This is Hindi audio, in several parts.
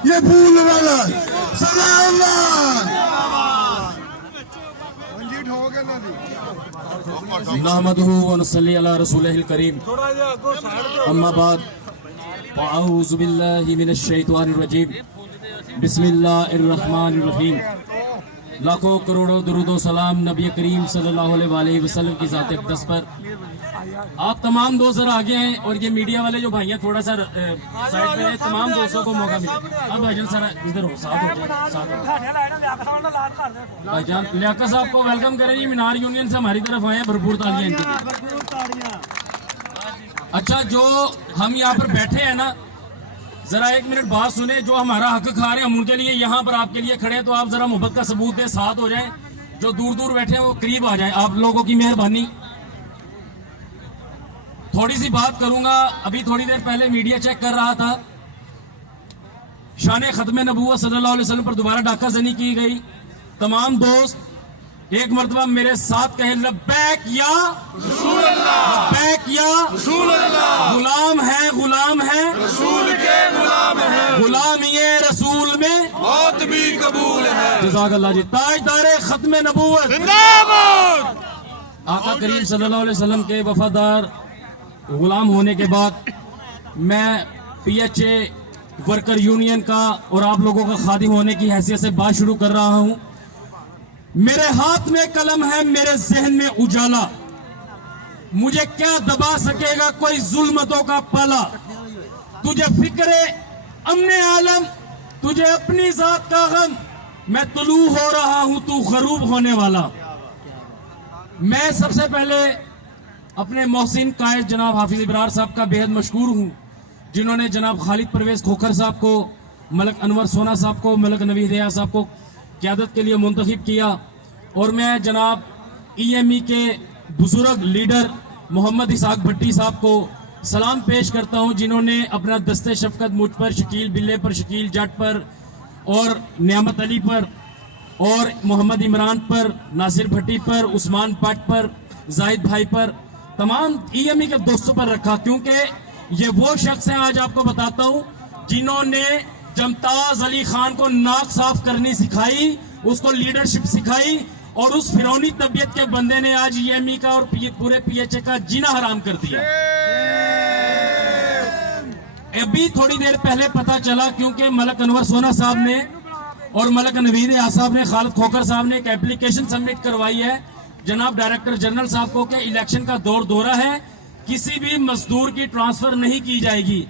ये फूल वाला नहमदुहु व नसल्ली अला रसूलिहिल करीम अम्मा बाद अऊज़ु बिल्लाहि मिनश शैतानिर रजीम बिस्मिल्लाहिर रहमानिर रहीम। लाखों करोड़ों दुरूदो सलाम नबी करीम सल्लल्लाहु अलैहि वसल्लम की ज़ात अक़दस पर। आप तमाम दोस्त जरा आगे हैं और ये मीडिया वाले जो भाई हैं थोड़ा सा साइड पे, तमाम दोस्तों को मौका मिले। अब भाईजान सर इधर हो, साथ हो भाईजान लियाकत साहब को वेलकम करें जी। मीनार यूनियन से हमारी तरफ आए हैं, भरपूर तालियां इनके लिए। अच्छा, जो हम यहाँ पर बैठे हैं ना, जरा एक मिनट बात सुने। जो हमारा हक खा रहे हैं हम उनके लिए यहाँ पर आपके लिए खड़े हैं, तो आप जरा मोहब्बत का सबूत दें, साथ हो जाएं। जो दूर दूर बैठे हैं वो करीब आ जाएं, आप लोगों की मेहरबानी। थोड़ी सी बात करूंगा। अभी थोड़ी देर पहले मीडिया चेक कर रहा था, शान खत्म नबूवत सल्लल्लाहु अलैहि वसल्लम पर दोबारा डाकाज़नी की गई। तमाम दोस्त एक मरतबा मेरे साथ कहें लब्बैक या रसूल अल्लाह, लब्बैक या रसूल अल्लाह। गुलाम है, गुलाम है, रसूल के गुलाम है, गुलाम ये रसूल में मौत भी कबूल है। जज़ाकल्लाह जी। ताजदारे खत्म नबूवत जिंदाबाद। आका करीम सल्लल्लाहु अलैहि वसल्लम के वफादार गुलाम होने के बाद मैं PHA वर्कर यूनियन का और आप लोगों का खादिम होने की हैसियत से बात शुरू कर रहा हूं। मेरे हाथ में कलम है, मेरे जहन में उजाला, मुझे क्या दबा सकेगा कोई जुल्मतों का पाला। तुझे फिक्रे अमने आलम, तुझे अपनी जात का गम, मैं तुलू हो रहा हूं, तू गरूब होने वाला। मैं सबसे पहले अपने मोहसिन कायद जनाब हाफिज इब्रार साहब का बेहद मशकूर हूं, जिन्होंने जनाब खालिद परवेज खोखर साहब को, मलक अनवर सोना साहब को, मलक नवीद दया साहब को क़यादत के लिए मुंतखब किया। और मैं जनाब EME के बुजुर्ग लीडर मोहम्मद इसाक भट्टी साहब को सलाम पेश करता हूं, जिन्होंने अपना दस्ते शफकत मुझ पर, शकील बिल्ले पर, शकील जट पर और नियामत अली पर और मोहम्मद इमरान पर, नासिर भट्टी पर, उस्मान पट पर, जाहिद भाई पर, तमाम EME के दोस्तों पर रखा। क्योंकि ये वो शख्स हैं, आज आपको बताता हूं, जिन्होंने जमताज अली खान को नाक साफ करनी सिखाई, उसको लीडरशिप सिखाई, और उस फिरौनी तबीयत के बंदे ने आज EME का और पूरे PHA का जीना हराम कर दिया। अभी थोड़ी देर पहले पता चला, क्योंकि मलक अनवर सोना साहब ने और मलक नवीद साहब ने, खालिद खोखर साहब ने एक एप्लीकेशन सबमिट करवाई है जनाब डायरेक्टर जनरल साहब को कि इलेक्शन का दौरा है, किसी भी मजदूर की ट्रांसफर नहीं की जाएगी।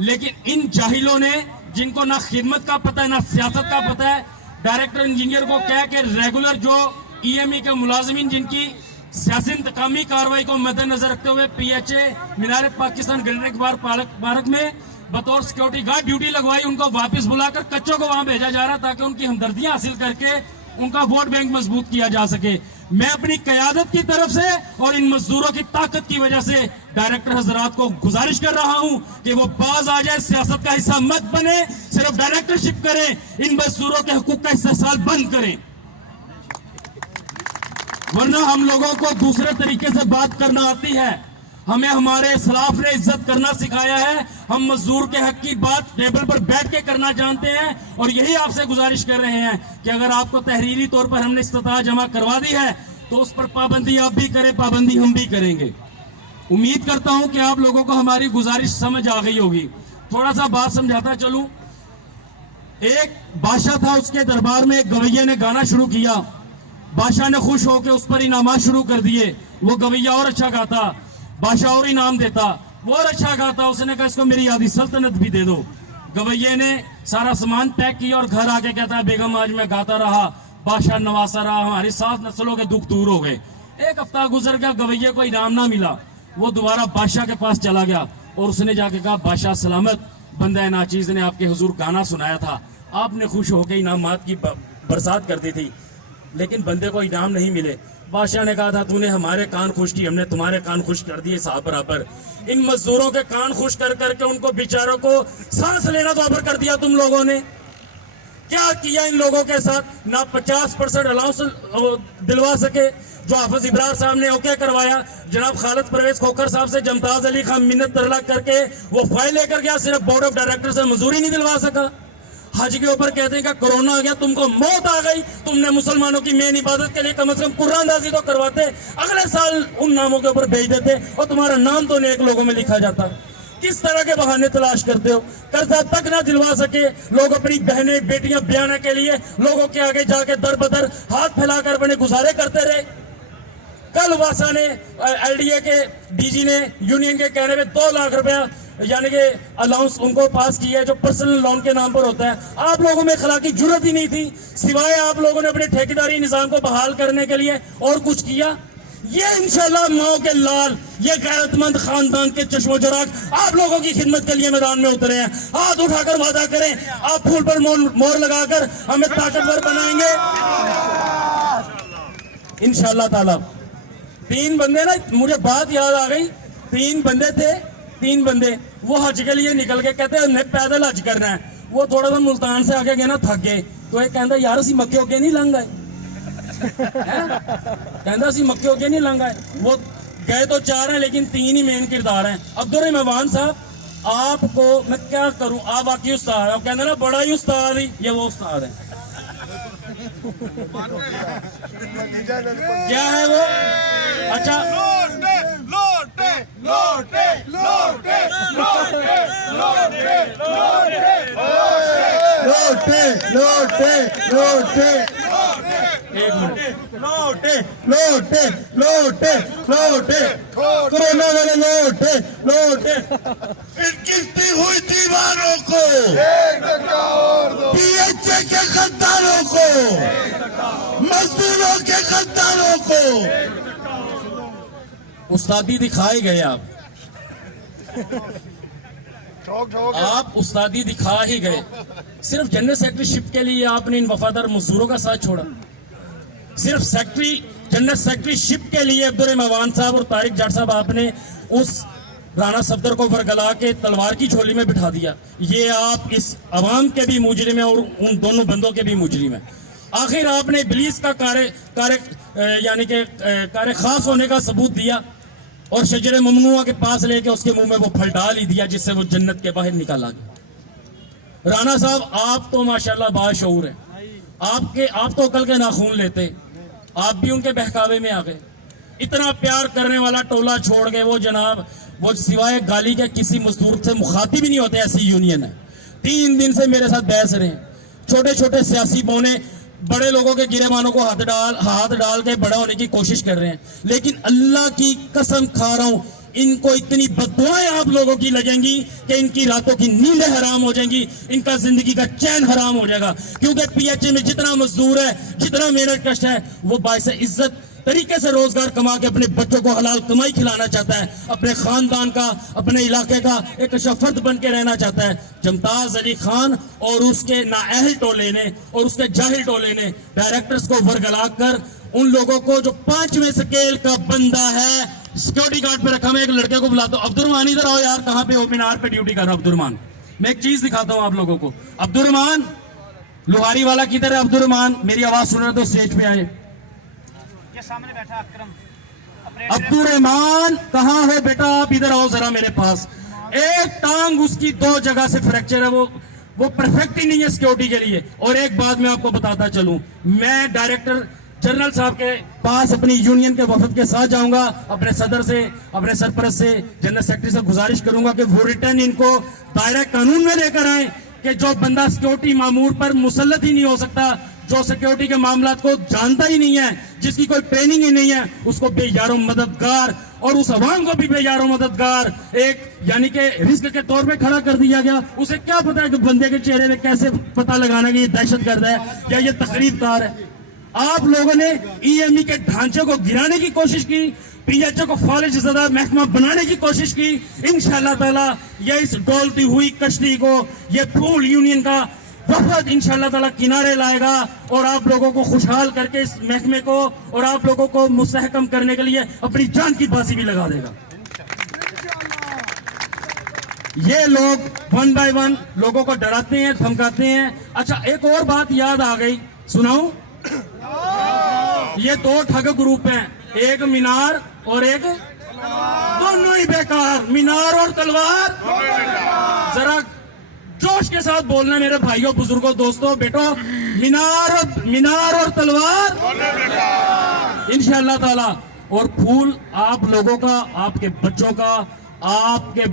लेकिन इन जाहिलों ने, जिनको ना खिदमत का पता है ना सियासत का पता है, डायरेक्टर इंजीनियर को कह के रेगुलर जो EME के मुलाजिमीन जिनकी सियासी इंतकामी कार्रवाई को मद्देनजर रखते हुए PHA मीनार पाकिस्तान ग्रेटर इकबाल पार्क में बतौर सिक्योरिटी गार्ड ड्यूटी लगवाई, उनको वापस बुलाकर कच्चों को वहां भेजा जा रहा, ताकि उनकी हमदर्दियां हासिल करके उनका वोट बैंक मजबूत किया जा सके। मैं अपनी कयादत की तरफ से और इन मजदूरों की ताकत की वजह से डायरेक्टर हजरात को गुजारिश कर रहा हूं कि वो बाज आ जाए, सियासत का हिस्सा मत बने, सिर्फ डायरेक्टरशिप करें, इन मजदूरों के हुकूक का इस्तेसाल बंद करें। वरना हम लोगों को दूसरे तरीके से बात करना आती है, हमें हमारे सलाफ ने इज्जत करना सिखाया है, हम मजदूर के हक की बात टेबल पर बैठ के करना जानते हैं। और यही आपसे गुजारिश कर रहे हैं कि अगर आपको तहरीरी तौर पर हमने इस्तिता जमा करवा दी है तो उस पर पाबंदी आप भी करें, पाबंदी हम भी करेंगे। उम्मीद करता हूं कि आप लोगों को हमारी गुजारिश समझ आ गई होगी। थोड़ा सा बात समझाता चलूं। एक बादशाह था, उसके दरबार में एक गवैया ने गाना शुरू किया। बादशाह ने खुश होकर उस पर इनामात शुरू कर दिए। वो गवैया और अच्छा गाता, बादशाह और इनाम देता, वो और अच्छा गाता। उसने कहा इसको मेरी आधी सल्तनत भी दे दो। गवैये ने सारा सामान पैक किया और घर आके कहता है बेगम आज मैं गाता रहा, बादशाह नवासा रहा, हमारी 7 नस्लों के दुख दूर हो गए। एक हफ्ता गुजर गया, गवैये को इनाम ना मिला। वो दोबारा बादशाह के पास चला गया और उसने जाके कहा बादशाह सलामत, बंदा नाचीज ने आपके हुजूर गाना सुनाया था, आपने खुश होकर इनामात की बरसात कर दी थी, लेकिन बंदे को इनाम नहीं मिले। बादशाह ने कहा था तूने हमारे कान खुश किए, हमने तुम्हारे कान खुश कर दिए साहब बराबर। इन मजदूरों के कान खुश कर करके उनको बेचारों को सांस लेना दोबर कर दिया तुम लोगों ने। क्या किया इन लोगों के साथ? ना 50% अलाउंस दिलवा सके जो हाफिज इब्रार साहब ने ओके करवाया। जनाब खालिद परवेज खोखर साहब से जमताज अली खान मिन्नत तरला करके वो फाइल लेकर गया, सिर्फ बोर्ड ऑफ डायरेक्टर से मंजूरी नहीं दिलवा सका। हज के ऊपर कहते हैं कि कोरोना आ गया, तुमको मौत आ गई, तुमने मुसलमानों की मेन इबादत के लिए कम से कम कुरानदाजी तो करवाते, अगले साल उन नामों के ऊपर भेज देते और तुम्हारा नाम तो नेक लोगों में लिखा जाता। किस तरह के बहाने तलाश करते हो? कर्जा तक ना दिलवा सके लोग अपनी बहनें बेटियां ब्याने के लिए लोगों के आगे जाके दर बदर हाथ फैलाकर बने गुजारे करते रहे। कल वासा ने एलडीए के डीजी ने यूनियन के कहने पे 2 लाख रुपया यानी कि अलाउंस उनको पास किया है जो पर्सनल लोन के नाम पर होता है। आप लोगों में अखलाकी जुर्रत ही नहीं थी, सिवाय आप लोगों ने अपने ठेकेदारी निजाम को बहाल करने के लिए और कुछ किया? ये इंशाल्लाह माओ के लाल, ये गैरतमंद खानदान के चश्मो चराग आप लोगों की खिदमत के लिए मैदान में उतरे हैं। हाथ उठाकर वादा करें, आप फूल पर मोहर लगाकर हमें ताकतवर बनाएंगे इंशाल्लाह ताला। 3 बंदे ना, मुझे बात याद आ गई, 3 बंदे थे, 3 बंदे वो हज के लिए निकल के कहते हैं पैदल हज करना है। वो थोड़ा सा मुल्तान से आगे गए ना, थक गए, तो ये कहता यार असी मक्के होके नहीं लंघ गए, कहता असी मक्के होके नहीं लंघ गए। वो गए तो 4 हैं लेकिन 3 ही मेन किरदार हैं। अब्दुर्रहमान साहब, आपको मैं क्या करूं, आप वाकई उस्ताद है, कहते ना बड़ा ही उस्ताद ही, ये वो उस्ताद है। क्या है वो? अच्छा, लोटे लोटे लोटे लोटे लोटे लोटे लोटे लोटे एक मिनट, लोटे लोटे लोटे लोटे कोरोना वाले लोटे लोटे किस्ती हुई दीवारों को, पीएचए के गद्दारों को, मजदूरों के गद्दारों को उस्तादी दिखाए गए। आप उस्तादी दिखा ही गए। सिर्फ जनरल सेक्रेटरीशिप के लिए आपने इन वफादार मजदूरों का साथ छोड़ा। सिर्फ जनरल सेक्रेटरीशिप के लिए अब्दुर्रहमान साहब और तारिक जाट साहब आपने उस राणा सफदर को वरगला के तलवार की झोली में बिठा दिया। ये आप इस अवाम के भी मुजरिम है और उन दोनों बंदों के भी मुजरिम है। आखिर आपने इब्लीस का कार्य खास होने का सबूत दिया और शजर ममनुआ के पास लेके उसके मुंह में वो फल डाल ही दिया जिससे वो जन्नत के बाहर निकल आ गया। राणा साहब, आप तो माशाल्लाह बाशऊर है, आप तो कल के नाखून लेते, आप भी उनके बहकावे में आ गए। इतना प्यार करने वाला टोला छोड़ गए वो जनाब, वो सिवाय गाली के किसी मजदूर से मुखातिब ही नहीं होते, ऐसी यूनियन है। 3 दिन से मेरे साथ बहस रहे हैं। छोटे छोटे सियासी बोने बड़े लोगों के गिरेबानों को हाथ डाल के बड़ा होने की कोशिश कर रहे हैं, लेकिन अल्लाह की कसम खा रहा हूं, इनको इतनी बद्दुआएं आप लोगों की लगेंगी कि इनकी रातों की नींदें हराम हो जाएंगी, इनका जिंदगी का चैन हराम हो जाएगा। क्योंकि पीएचए में जितना मजदूर है, जितना मेहनत कष्ट है, वो बाइस इज्जत तरीके से रोजगार कमा के अपने बच्चों को हलाल कमाई खिलाना चाहता है, अपने खानदान का, अपने इलाके का एक शफर्द बन के रहना चाहता है। मुमताज अली खान और उसके नाअहल टोले ने और उसके जाहिल टोले ने डायरेक्टर्स को वरगला कर उन लोगों को जो 5वें स्केल का बंदा है सिक्योरिटी गार्ड पे रखा। मैं एक लड़के को बुलाता हूँ, अब्दुर्रहमान इधर आओ यार, कहाँ पे हो? मीनार पे ड्यूटी कर रहा हूँ। अब्दुर्रहमान, मैं एक चीज दिखाता हूँ आप लोगों को। अब्दुर्रहमान, लोहारी वाला किधर है? अब्दुर्रहमान, मेरी आवाज सुन रहे तो स्टेज पे आए। सामने बैठा अकरम। अब्दुर्रहमान कहाँ है बेटा? आप इधर आओ जरा मेरे पास। एक टांग उसकी 2 जगह से फ्रैक्चर है, वो परफेक्ट ही नहीं है सिक्योरिटी के लिए। और एक बात मैं आपको बताता चलूं, मैं डायरेक्टर जनरल साहब के पास अपनी यूनियन के वफद के साथ जाऊंगा, अपने सदर से, अपने सरपरस्त से, जनरल सेक्रेटरी से गुजारिश करूंगा कि वो रिटर्न इनको दायरा कानून में लेकर आए कि जो बंदा सिक्योरिटी मामूर पर मुसल्लत ही नहीं हो सकता, जो सिक्योरिटी के मामलात को जानता ही नहीं है, जिसकी कोई ट्रेनिंग ही नहीं है, उसको बेयारो मददगार और उस अवाम को भी बेयारो मददगार एक यानी कि रिस्क के तौर पे खड़ा कर दिया गया। उसे क्या पता है कि बंदे के चेहरे में कैसे पता लगाना कि ये दहशतगर्द है या ये तकरीबकार है। आप लोगों ने ईएमई के ढांचे को गिराने की कोशिश की, पीएचए को फौज ज़दा महकमा बनाने की कोशिश की। इंशाअल्लाह ताला ये इस डोलती हुई कश्ती को, ये फूल यूनियन का वफद इंशाअल्लाह ताला किनारे लाएगा और आप लोगों को खुशहाल करके इस महकमे को और आप लोगों को मुस्तहकम करने के लिए अपनी जान की बाजी भी लगा देगा। ये लोग 1 बाय 1 लोगों को डराते हैं, धमकाते हैं। अच्छा, एक और बात याद आ गई, सुनाऊं? ये 2 ठग ग्रुप हैं, एक मीनार और एक, दोनों ही बेकार, मीनार और तलवार। जरा जोश के साथ बोलना मेरे भाइयों, बुजुर्गों, दोस्तों, बेटो, मीनार और तलवार इंशाअल्लाह ताला। और फूल आप लोगों का, आपके बच्चों का, आपके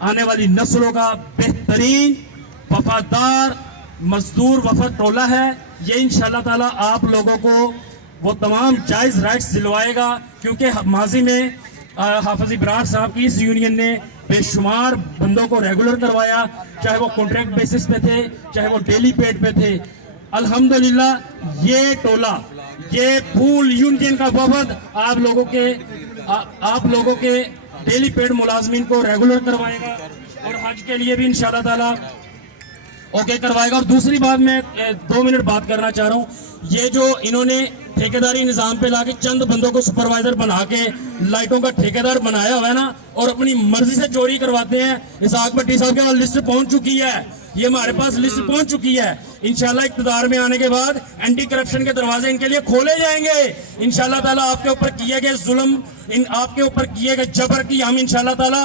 आने वाली नस्लों का बेहतरीन वफादार मजदूर वफद टोला है। ये इंशाअल्लाह ताला आप लोगों को वो तमाम जायज राइट्स दिलवाएगा, क्योंकि माजी में हाफिज इब्रार साहब की इस यूनियन ने बेशुमार बंदों को रेगुलर करवाया, चाहे वो कॉन्ट्रैक्ट बेसिस पे थे, चाहे वो डेली पेड पे थे। अल्हम्दुलिल्लाह ये टोला, ये फूल यूनियन का वफद आप लोगों के डेली पेड मुलाजमीन को रेगुलर करवाएगा और हज के लिए भी इंशाअल्लाह ताला ओके करवाएगा। और दूसरी बात, मैं 2 मिनट बात करना चाह रहा हूँ, ये जो इन्होंने ठेकेदारी निजाम पे लाके चंद बंदों को सुपरवाइजर बना के लाइटों का ठेकेदार बनाया हुआ है ना, और अपनी मर्जी से चोरी करवाते हैं। इसाक भट्टी साहब के पास लिस्ट पहुंच चुकी है, ये हमारे पास लिस्ट पहुंच चुकी है। इंशाल्लाह इक्तदार में आने के बाद एंटी करप्शन के दरवाजे इनके लिए खोले जाएंगे। इंशाल्लाह ताला आपके ऊपर किए गए जुल्म, आपके ऊपर किए गए जबर की हम इंशाल्लाह ताला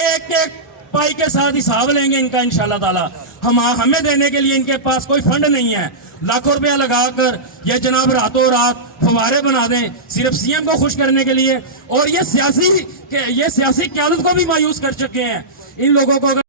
एक एक पाई के साथ हिसाब लेंगे इनका इंशाल्लाह ताला। हमें देने के लिए इनके पास कोई फंड नहीं है। लाखों रुपया लगाकर ये जनाब रातों रात फवारे बना दें सिर्फ सीएम को खुश करने के लिए, और ये सियासी क्यादत को भी मायूस कर चुके हैं। इन लोगों को